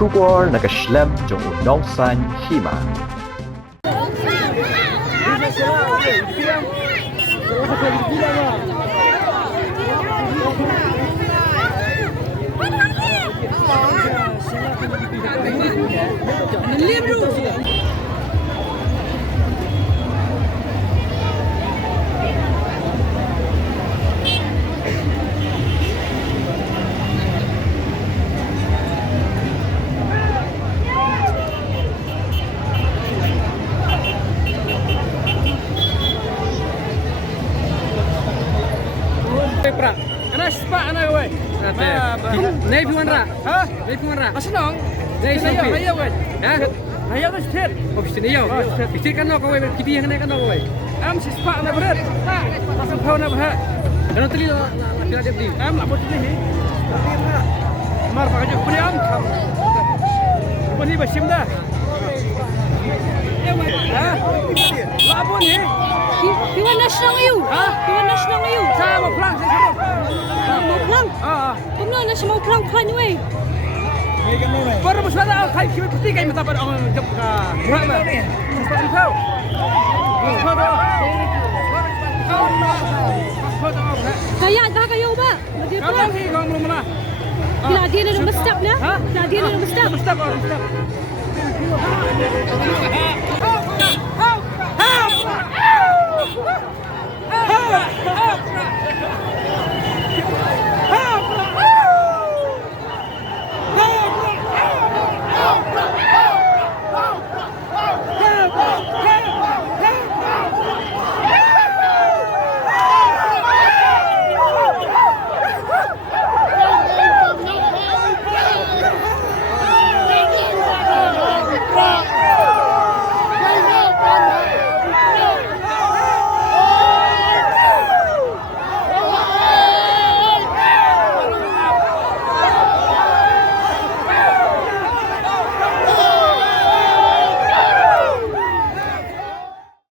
出国那个 Schlemm 中有农山起嘛。Pra, ana sepak ana wei. Nei pun ra. Ha? Nei pun ra. Asenong. Nei sini ayo wei. Ha? Ayo ke state. Oh sini ayo. State kan nok wei, kiti yang kan nok wei. Am sepak ana berat. Ha. Pasal phau na bah. Kan teli la tidak jadi. Am la bot ni. Mar pakai pun am. Pun ni basim dah. Ha? Labu ni. You want national you? Ha? You want national you? Sama pelang saya sama. Mau pulang? Ah. Tunggu national pulang kan weh. Baru masalah kai kimi pasti kai mata pada orang jep ka. Murah ba? Pasal kau. Pasal kau. Kaya dah kaya ba? Dia Kau pulang. ni kau belum mana? Bila dia ni nombor stop na? Ha? Bila dia ni nombor stop. Stop or stop.